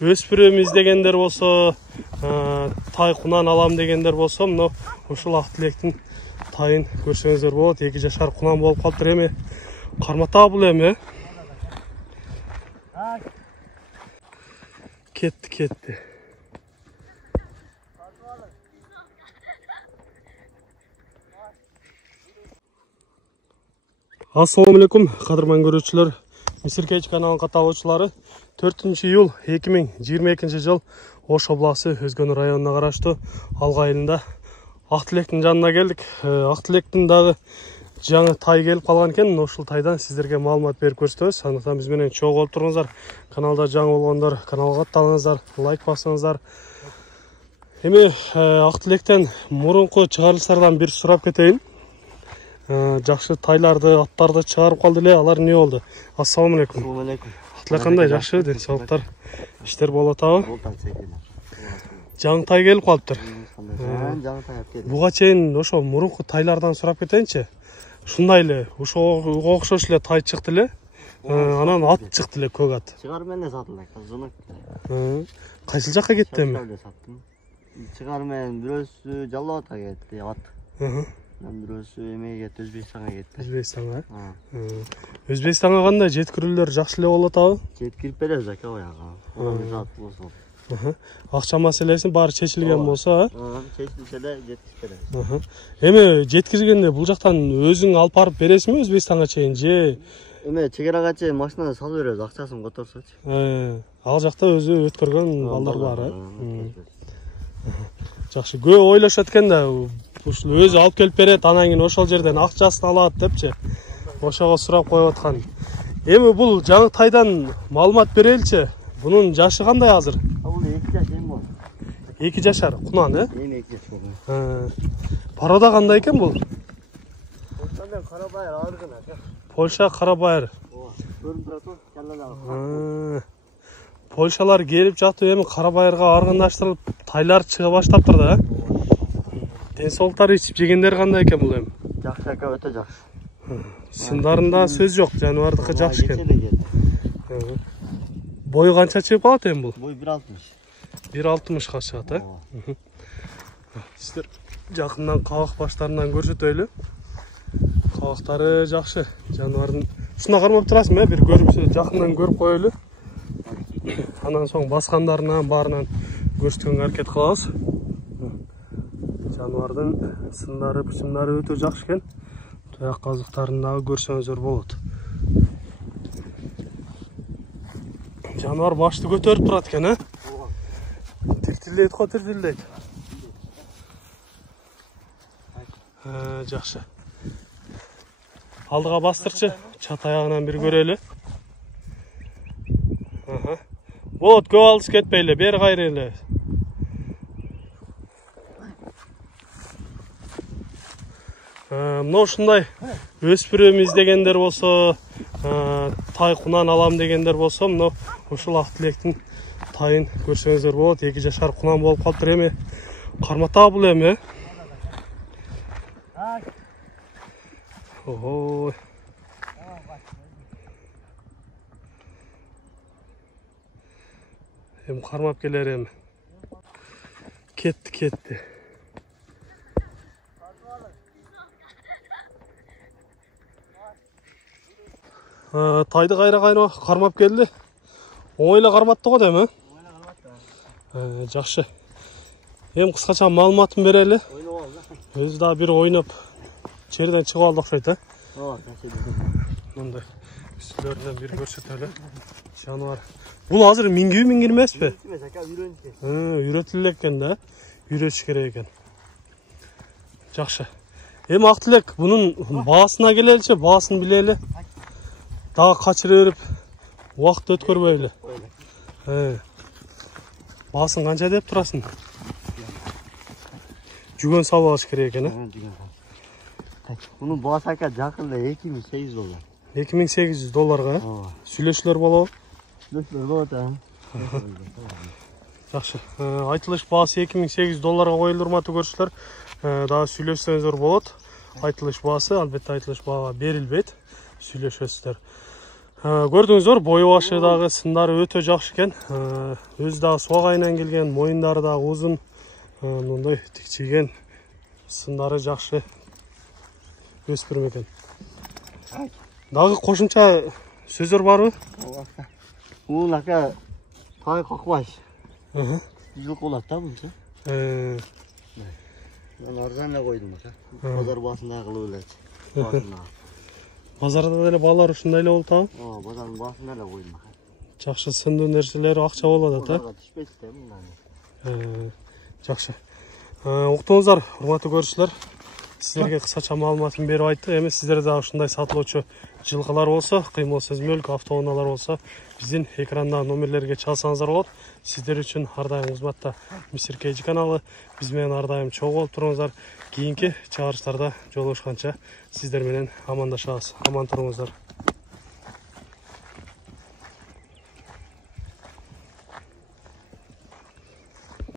өспүрүм издегендер болсо, тай кунан алам дегендер болсо, мына ушул ак тилектин тайын көрсөңүздөр болот. 2 жашар кунан болуп калыптыр эми. Кармата бул эми. Кетти. Assalamu alaikum, кадырман көрүүчүлөр. Мисиркеч каналынын катталуучулары. 4 июл 2022 жыл Ош обласы Өзгөн районуна караштуу Алга айылында ак тилектин жанына келдик. Ак тилектин дагы жаңы тай келип калган экен. Ушул тайдан сиздерге маалымат берип көрсөтөбүз. Андыктан биз менен чогуу болуп туруңуздар. Каналда жаңы болгондор каналга катталыңыздар, лайк басыңыздар. Эми ак тилектен мурунку чыгарылыштардан бир сурап кетейин. Жакшы тайларды, аттарды чыгарып калды эле. Алар эмне болду? Ассаламу алейкум. Assalamu alaikum. Атлар кандай? Жакшы, ден соолуктар. Иштер болуп атабы? Жаңы тай келип калыптыр. Жаңы тай келип. Буга чейин ошо мурунку тайлардан сурап кетейинчи. Ушундай эле, ошого окшош эле тай чыкты эле. Анан ат чыкты эле, көк ат. Чыгар менен сатылды, жонок. Кайсыл жакка кетти эми? Чыгар менен бирөөсү Жалал атка кетти, ат. Бирөөсү эмеге кетти, Өзбекстанга кетти. Өзбекстанга? Өзбекстанга кандай жеткирүүлөр жакшы эле болуп атабы? Жеткирип беребиз ака баягы. Акча маселеси баары чечилген болсо, чечилсе эле жеткирип беребиз. Эми жеткиргенде бул жактан өзүң алып барып бересиңби Өзбекстанга чейин же? Эме чегерага чейин машинада салып беребиз, акчасын которсочу. Ал жакта өзү өткөргөн балдар бар, Жакшы, көп ойлошот экен да, ушул өзү алып келип берет, анан кийин ошол жерден акчасын алат депчи. Ошого сурап коюп аткан. Эми бул жаңы тайдан маалымат береличи. Бунун жашы кандай азыр? Бул 2 жаш эми болду. 2 жашар кунан, Эми 2 жаш болду. Порода кандай экен бул? Ошондон Карабайыр аргын ака. Польша Карабайыр. Көрүнүп турат, келелер. Польшалар келип жатып эми Карабайырга аргындаштырылып, тайлар чыга баштаптыр да. Ден соолуктар ичип жегендер кандай экен бул эми? Жакшы ака, өтө жакшы. Сындарында сөз жок, жаныбардыкы жакшы экен. Бою канча чыгып калат эми бул? Бой 1.60. 1.60га чыгат, Сиздер жакындан кабак баштарынан көрсөтөйлү. Кабактары жакшы, жаныбардын. Ушуна кармап турасың, бир көрүп жакындан көрүп коелу. Анан соң баскандарынан баарынан көрсөткөнгө аракет кылабыз. Жаныбардын сындары, бычымдары өтө жакшы экен. Туяк казыктарын дагы көрсөңүздөр болот. Жаныбар башты көтөрүп турат экен, Тиртилдейт го, тиртилдейт. Жакшы. Алдыга бастырчы, чат аягынан бир көрөлү. Болот, көп алыс кетпейле, бери кайрылы. Мына ушундай өспүрүм издегендер болсо, тай кунан алам дегендер болсо, мына ушул ак тилектин тайын көрсөңүздөр болот. 2 жашар кунан болуп калыптыр эми. Кармата бул эми. Ого. Эми кармап келер эми. Кетти. Тайды кайра кармап келди. Оңой карматты го деми? Жакшы. Эми кыскача маалыматын берели. Өзү да бир ойноп жерден чыгып алды окшойт, Мындай үстүлөрүнөн бир көрсөтөлү. Жаныбар. Бул азыр мингиби мингир эмеспи? Үйрөтүлүп экен да. Үйрөтүш керек экен. Жакшы. Эми ак тилек бунун баасына келеличи, баасын билели. Дагы качыра берип, убакыт өткөрбөйлү. Баасын канча деп турасың? Жүгөн салып алыш керек экен, Мунун баасы ака жакында $2800. $2800, Сүйлөшүүлөр болобу? Сүйлөшүүлөр болот, Жакшы. Айтылыш баасы $2800 коюлду, урматтуу көрүүчүлөр. Дагы сүйлөшсөңүздөр болот. Айтылыш баасы, албетте айтылыш баага берилбейт. Сүйлөшөсүздөр. Көрдіңіздер, бойы башыдағы сындары өте жақсы екен. Өзі дағы суағайынан келген, мойындары дағы ұзын, мындай тікчиген сындары жақсы өспірім екен. Дағы қошымша сөздер бар ма? Бұл ака тай қақпаш. Жылқы болады да бұнсы. Мен арзанға қойдым ака. Базар басында қылып өледі. Базарда деле балалар үшін дайлы болды тағы? Базардың басында да қойдым ака. Жақсы сынды нәрселері ақша болады, та? Базарға түшпейді де бұндан. Жақсы. Ұқтыңыздар, құрметті көрушілер. Сіздерге қысқаша маалыматын беріп айтты. Емес сіздерде ушундай сатылуучу жылқылар болса, кыймылсыз мүлк, автоунаалар болса, биздин экранда номерлерге чалсаңыздар болот. Сиздер үчүн ар дайым кызматта Мистер Кейджи каналы. Биз менен ар дайым чогуу болуп туруңуздар. Кийинки чыгарыштарда жолугушканча сиздер менен амандашабыз. Аман туруңуздар.